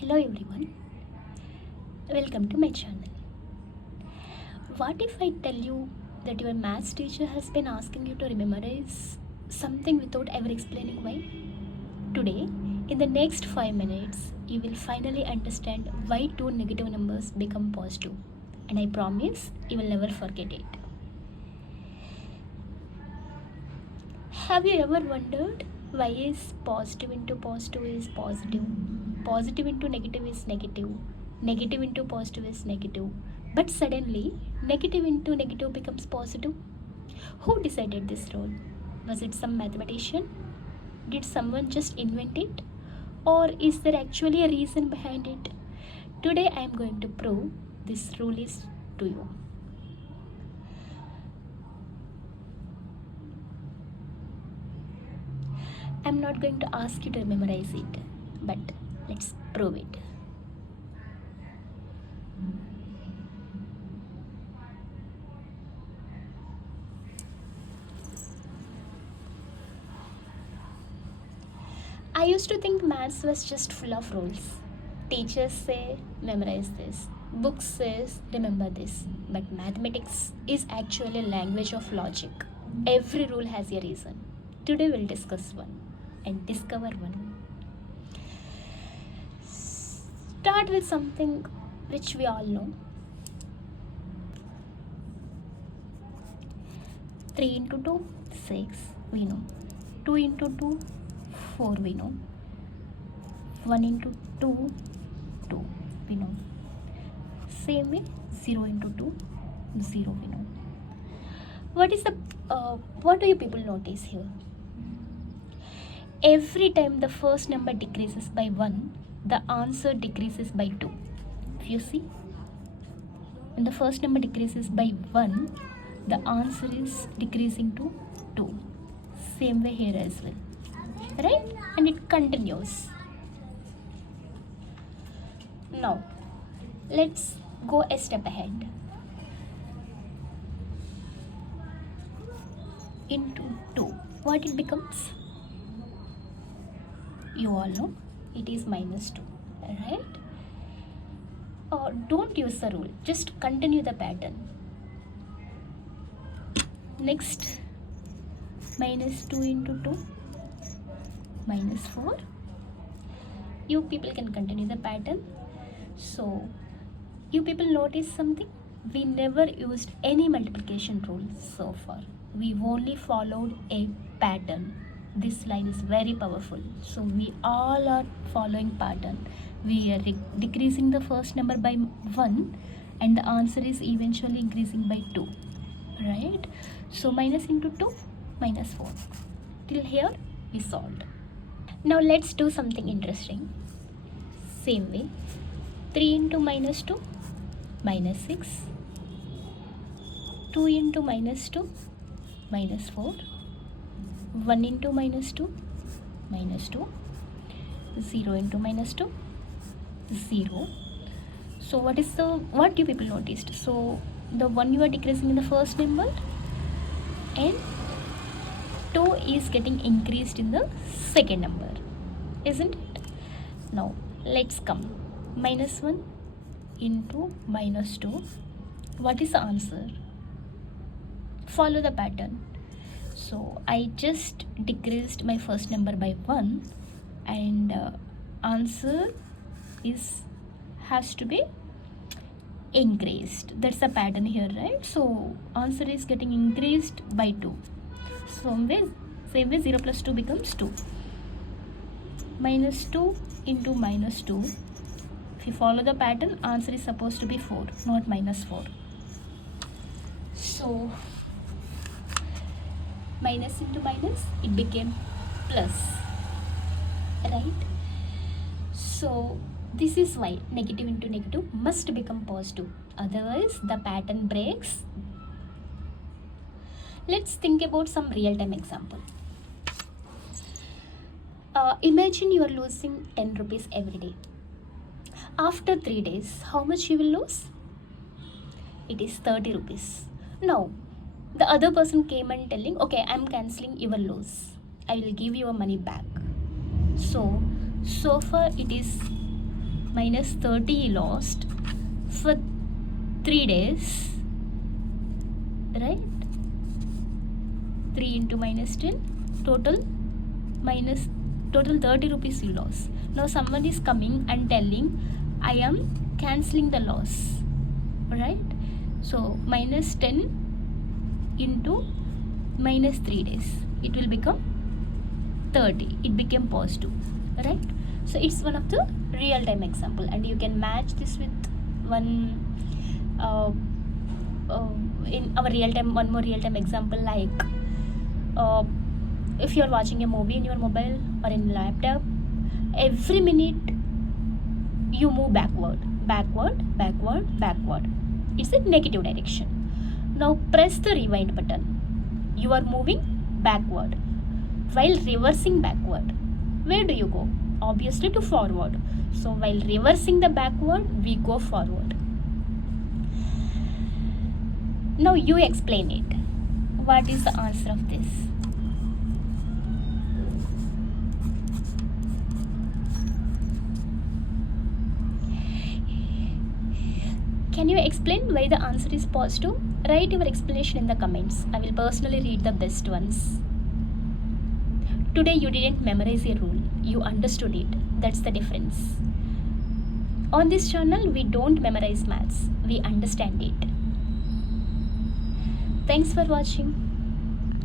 Hello everyone, welcome to my channel. What if I tell you that your maths teacher has been asking you to memorize something without ever explaining why? Today, in the next 5 minutes, you will finally understand why two negative numbers become positive, and I promise you will never forget it. Have you ever wondered why is positive into positive is positive, positive into negative is negative, negative into positive is negative, but suddenly negative into negative becomes positive? Who decided this rule? Was it some mathematician? Did someone just invent it? Or is there actually a reason behind it? Today I am going to prove this rule is to you. I'm not going to ask you to memorize it, but let's prove it. I used to think maths was just full of rules. Teachers say memorize this, books says remember this, but mathematics is actually a language of logic. Every rule has a reason. Today we'll discuss one and discover one. Start with something which we all know. 3 into 2, 6, we know. 2 into 2, 4, we know. 1 into 2, 2, we know. Same way, 0 into 2, 0, we know. What do you people notice here? Every time the first number decreases by 1, the answer decreases by 2. If you see, when the first number decreases by 1, the answer is decreasing to 2. Same way here as well, right? And it continues. Now let's go a step ahead. Into 2, what it becomes? You all know it is minus 2, right? Don't use the rule, just continue the pattern. Next, minus 2 into 2, minus 4. You people can continue the pattern. So you people notice something? We never used any multiplication rule so far. We've only followed a pattern. This line is very powerful. So we all are following pattern. We are decreasing the first number by 1 and the answer is eventually increasing by 2, right? So minus into 2, minus 4. Till here we solved. Now let's do something interesting. Same way, 3 into minus 2, minus 6. 2 into minus 2, minus 4. 1 into minus 2, minus 2. 0 into minus 2, 0. So what you people noticed? So the 1 you are decreasing in the first number and 2 is getting increased in the second number, isn't it? Now let's come. Minus 1 into minus 2. What is the answer? Follow the pattern. So I just decreased my first number by 1 and answer has to be increased. That's the pattern here, right? So answer is getting increased by 2. Same way 0 plus 2 becomes 2. Minus 2 into minus 2. If you follow the pattern, answer is supposed to be 4, not minus 4. So minus into minus, it became plus, right? So this is why negative into negative must become positive, otherwise the pattern breaks. Let's think about some real-time example. Imagine you are losing 10 rupees every day. After 3 days, how much you will lose? It is 30 rupees. Now the other person came and telling, okay, I'm cancelling your loss, I will give your money back. So far it is minus 30 you lost for 3 days, right? 3 into minus 10, total 30 rupees you lost. Now someone is coming and telling, I am cancelling the loss, right? So minus 10 into minus 3 days, it will become 30. It became positive, right? So it's one of the real-time example, and you can match this with one in our real-time, one more real-time example, like if you're watching a movie in your mobile or in laptop, every minute you move backward. It's a negative direction. Now press the rewind button. You are moving backward. While reversing backward, where do you go? Obviously to forward. So while reversing the backward, we go forward. Now you explain it. What is the answer of this? Can you explain why the answer is positive? Write your explanation in the comments. I will personally read the best ones. Today you didn't memorize a rule, you understood it. That's the difference. On this channel, we don't memorize maths, we understand it. Thanks for watching.